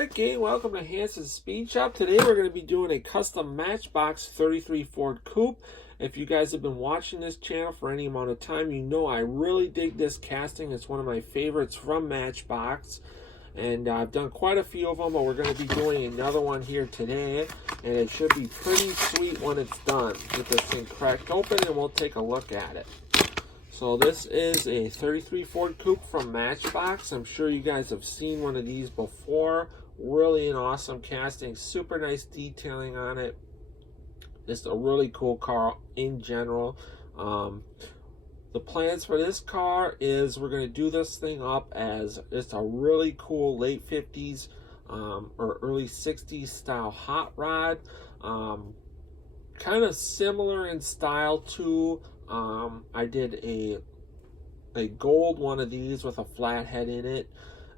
Alright gang, welcome to Hansens Speed Shop. Today we're going to be doing a custom Matchbox 33 Ford Coupe. If you guys have been watching this channel for any amount of time, you know I really dig this casting. It's one of my favorites from Matchbox. And I've done quite a few of them, but we're going to be doing another one here today. And it should be pretty sweet when it's done. Get this thing cracked open and we'll take a look at it. So this is a 33 Ford Coupe from Matchbox. I'm sure you guys have seen one of these before. Really an awesome casting, super nice detailing on it. Just a really cool car in general. The plans for this car is we're going to do this thing up as just a really cool late 50s or early 60s style hot rod. Kind of similar in style to I did a gold one of these with a flat head in it.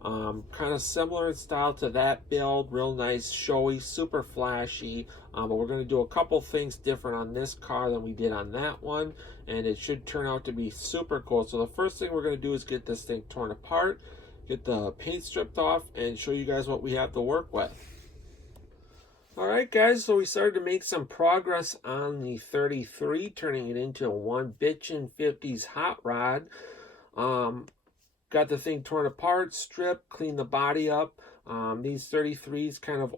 Kind of similar in style to that build. Real nice, showy, super flashy. But we're going to do a couple things different on this car than we did on that one. And it should turn out to be super cool. So the first thing we're going to do is get this thing torn apart, get the paint stripped off, and show you guys what we have to work with. Alright guys, so we started to make some progress on the 33, turning it into one bitchin' 50s hot rod. Got the thing torn apart, stripped, cleaned the body up. These 33s kind of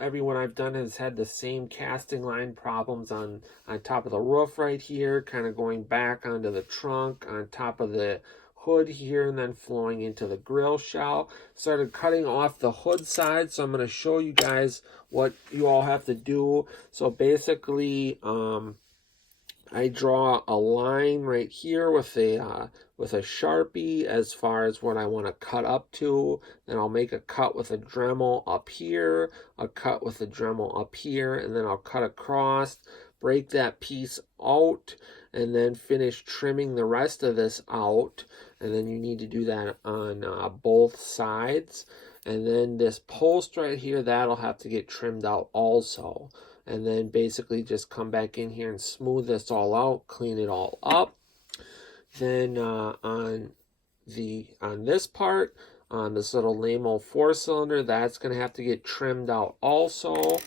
everyone I've done has had the same casting line problems on top of the roof right here, kind of going back onto the trunk, on top of the hood here, and then flowing into the grill shell. Started cutting off the hood side, so I'm going to show you guys what you all have to do. So basically, I draw a line right here with a Sharpie as far as what I want to cut up to. Then I'll make a cut with a Dremel up here, a cut with a Dremel up here, and then I'll cut across, break that piece out, and then finish trimming the rest of this out. And then you need to do that on both sides. And then this post right here, that'll have to get trimmed out also. And then basically just come back in here and smooth this all out, clean it all up. Then on this part, on this little lame old 4-cylinder, that's going to have to get trimmed out also.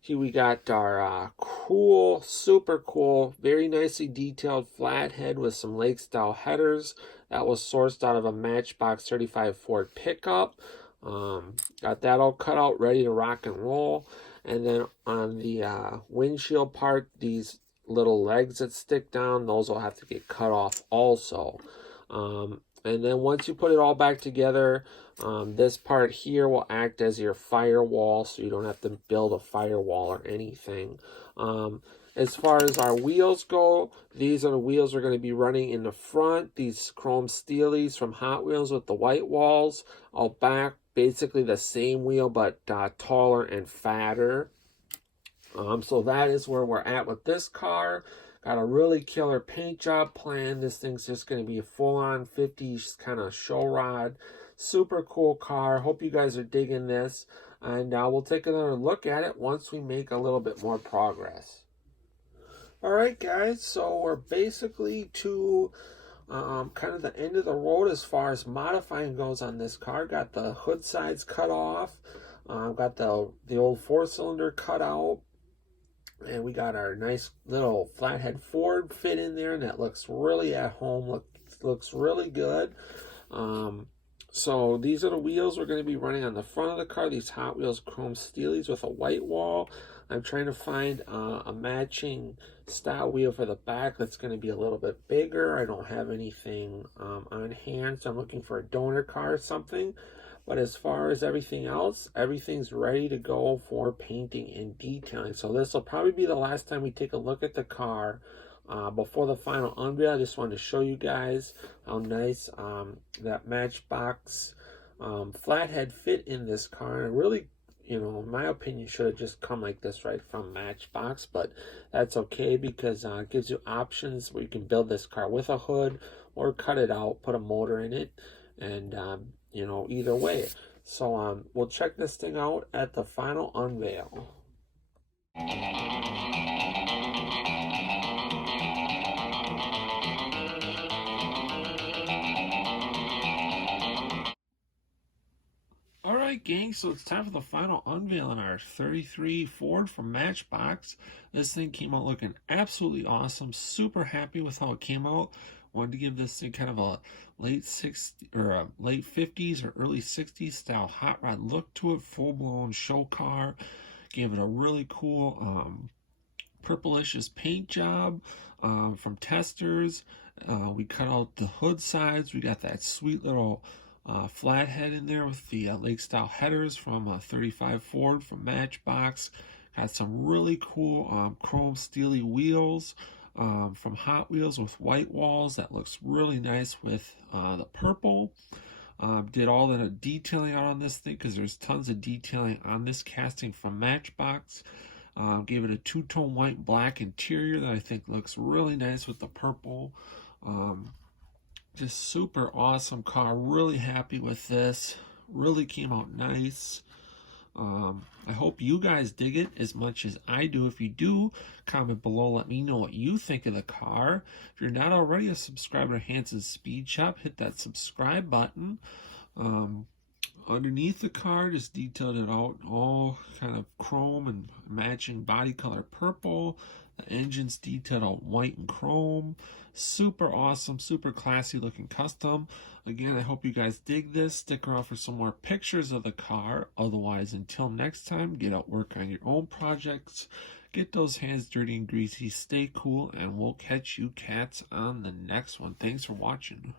Here we got our cool, super cool, very nicely detailed flat head with some lake style headers. That was sourced out of a Matchbox 35 Ford pickup. Got that all cut out, ready to rock and roll. And then on the windshield part, these little legs that stick down, those will have to get cut off also. And then once you put it all back together, this part here will act as your firewall, so you don't have to build a firewall or anything. As far as our wheels go, these are the wheels we're going to be running in the front. These chrome steelies from Hot Wheels with the white walls. All back, basically the same wheel, but taller and fatter. So that is where we're at with this car. Got a really killer paint job planned. This thing's just going to be a full-on 50s kind of show rod. Super cool car. Hope you guys are digging this. And we'll take another look at it once we make a little bit more progress. Alright guys, so we're basically to kind of the end of the road as far as modifying goes on this car. Got the hood sides cut off. Got the old 4-cylinder cut out. And we got our nice little flathead Ford fit in there, and that looks really at home. Looks really good. So these are the wheels we're going to be running on the front of the car. These Hot Wheels chrome steelies with a white wall. I'm trying to find a matching style wheel for the back that's going to be a little bit bigger. I don't have anything on hand, so I'm looking for a donor car or something. But as far as everything else, everything's ready to go for painting and detailing. So this will probably be the last time we take a look at the car before the final unveil. I just wanted to show you guys how nice that Matchbox flathead fit in this car. And really, you know, in my opinion, should have just come like this right from Matchbox. But that's okay because it gives you options where you can build this car with a hood or cut it out, put a motor in it, and you know, either way. So we'll check this thing out at the final unveil. Alright gang, so it's time for the final unveil on our 33 Ford from Matchbox. This thing came out looking absolutely awesome. Super happy with how it came out. Wanted to give this thing kind of a late 60s or a late 50s or early 60s style hot rod look to it. Full blown show car. Gave it a really cool purplicious paint job from testers. We cut out the hood sides. We got that sweet little flathead in there with the lake style headers from 35 Ford from Matchbox. Got some really cool chrome steely wheels from Hot Wheels with white walls. That looks really nice with the purple. Did all the detailing out on this thing because there's tons of detailing on this casting from Matchbox. Gave it a two-tone white and black interior that I think looks really nice with the purple. Just super awesome car. Really happy with this. Really came out nice. I hope you guys dig it as much as I do. If you do, comment below. Let me know what you think of the car. If you're not already a subscriber to Hansens Speed Shop, hit that subscribe button. Underneath the car, just detailed it out, all kind of chrome and matching body color purple. The engine's detailed out white and chrome. Super awesome, super classy looking custom. Again, I hope you guys dig this. Stick around for some more pictures of the car. Otherwise, until next time, get out, work on your own projects. Get those hands dirty and greasy. Stay cool, and we'll catch you cats on the next one. Thanks for watching.